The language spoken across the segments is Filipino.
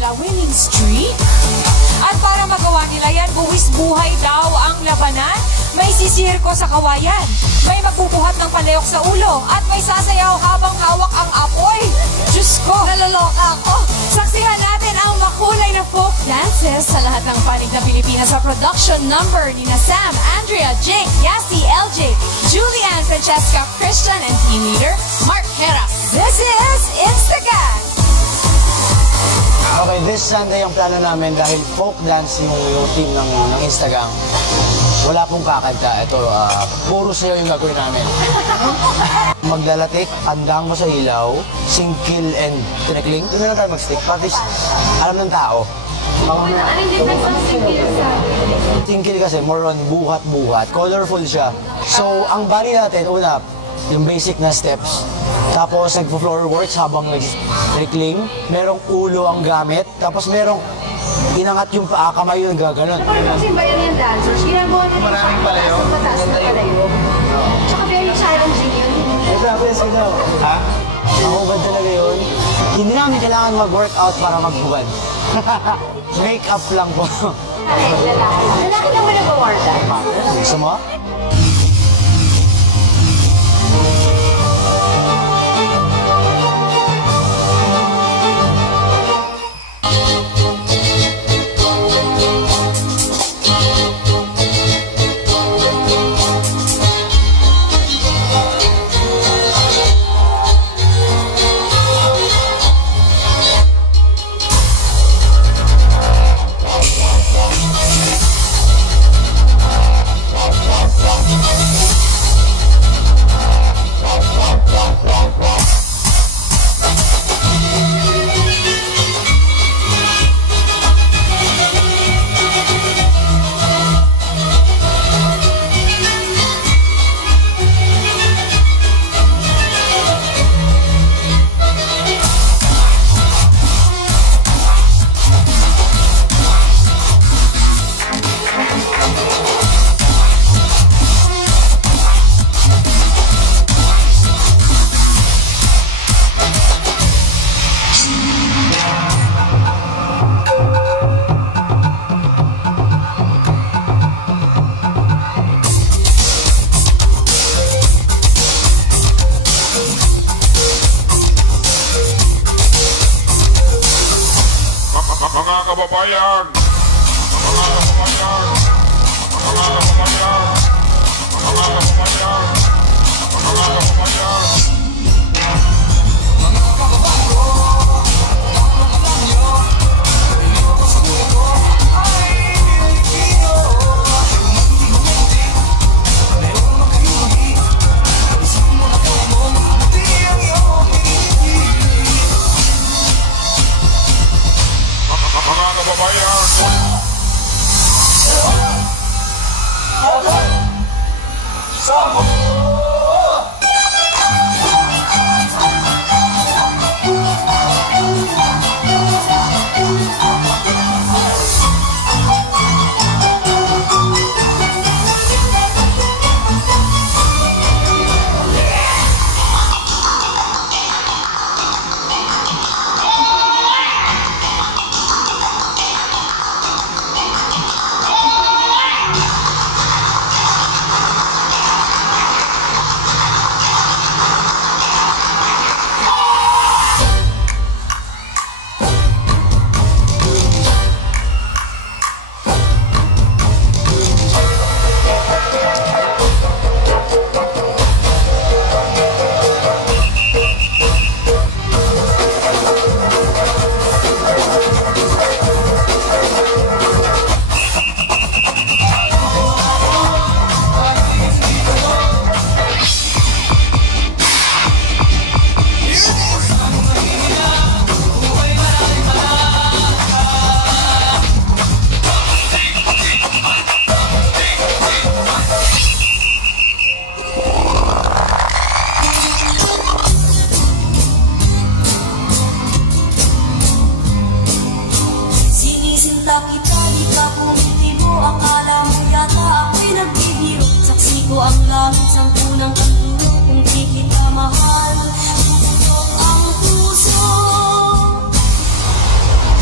nila winning streak? At para magawa nila yan, buwis buhay daw ang labanan. May sisirko sa kawayan, may magbubuhat ng palayok sa ulo, at may sasayaw habang hawak ang apoy. Diyos ko, naloloka ako. Saksihan natin ang makulay na folk dances sa lahat ng panig na Pilipinas sa production number ni na Sam, Andrea, Jake, Yassi, LJ, Julian, Francesca, Christian, and team leader Mark Heras. This is Instagan! Okay, this Sunday ang plano namin dahil folk dance yung team ng Instagram. Wala pong kakanta. Ito, puro sayo yung gagawin namin. Magdalatik, andang mo sa ilaw, singkil and tinekling. Doon na lang tayo mag-stick. Practice, alam ng tao. Anong difference ng singkil sa? Singkil kasi more on buhat-buhat. Colorful siya. So, ang bali natin, una, yung basic na steps. Tapos, nagpo-floor works habang nag-trickling. Merong ulo ang gamit. Tapos, merong inangat yung paa, kamay yung gaganon. Kasi ba yan yung dancers? Ginagawa nito Maraming palayo. sa mataas na palayo. Tsaka very challenging yun. Ay, grabe yung sigaw. Ha? Mahubad talaga yun. Hindi namin kailangan mag-workout para maghubad. Make-up lang po. Lalaki lang ba nag-awarda? Gusto mo? Mga kababayan, mga kababayan, mga kababayan, mga kababayan, mga kababayan.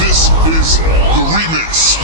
This is the remix.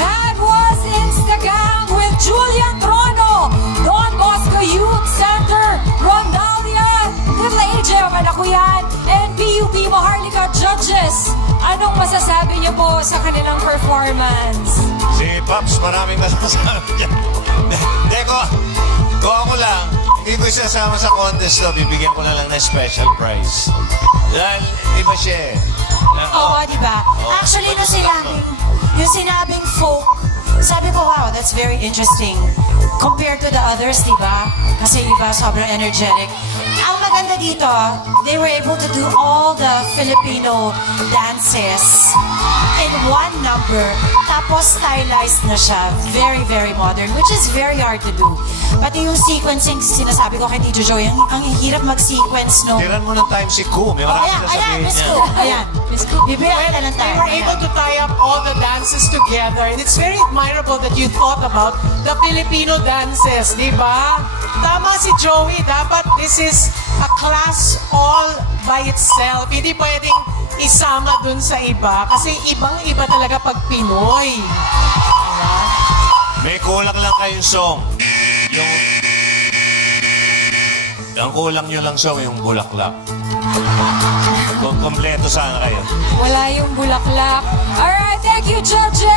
That was Instagang with Julian Trono, Don Bosco Youth Center, Rondalia, Little AJ Manakuyan, and PUP Maharlika Judges. Anong masasabi niyo po sa kanilang performance? Si Pops, maraming masasabi niya. Hindi ko ako lang, hindi ko isasama sa contest to, bibigyan ko na lang ng special prize. Dahil, di ba siya Oo, di ba? Actually, yung sinabing folk, sabi ko, wow, that's very interesting. Compared to the others, di ba? Kasi iba sobrang energetic. Ang maganda dito, they were able to do all the Filipino dances in one number. Tapos stylized na siya. Very, very modern, which is very hard to do. Pati yung sequencing, sinasabi ko kay Tito Joy, ang hirap mag-sequence, no? Tiran mo ng time si Ku. May marami sasabihin Miss niya. Ku. Ayan. Bibigyan na lang They tayo. were able to tie up all the dances together. And it's very admirable that you thought about the Filipino dances, di ba? Tama si Joey, dapat this is a class all by itself. Hindi pwedeng isama dun sa iba. Kasi ibang-iba talaga pag Pinoy. May kulang lang kayong song. Ang kulang nyo lang song, yung bulaklak. Kompleto sana kayo. Wala yung bulaklak. Alright, thank you, judges!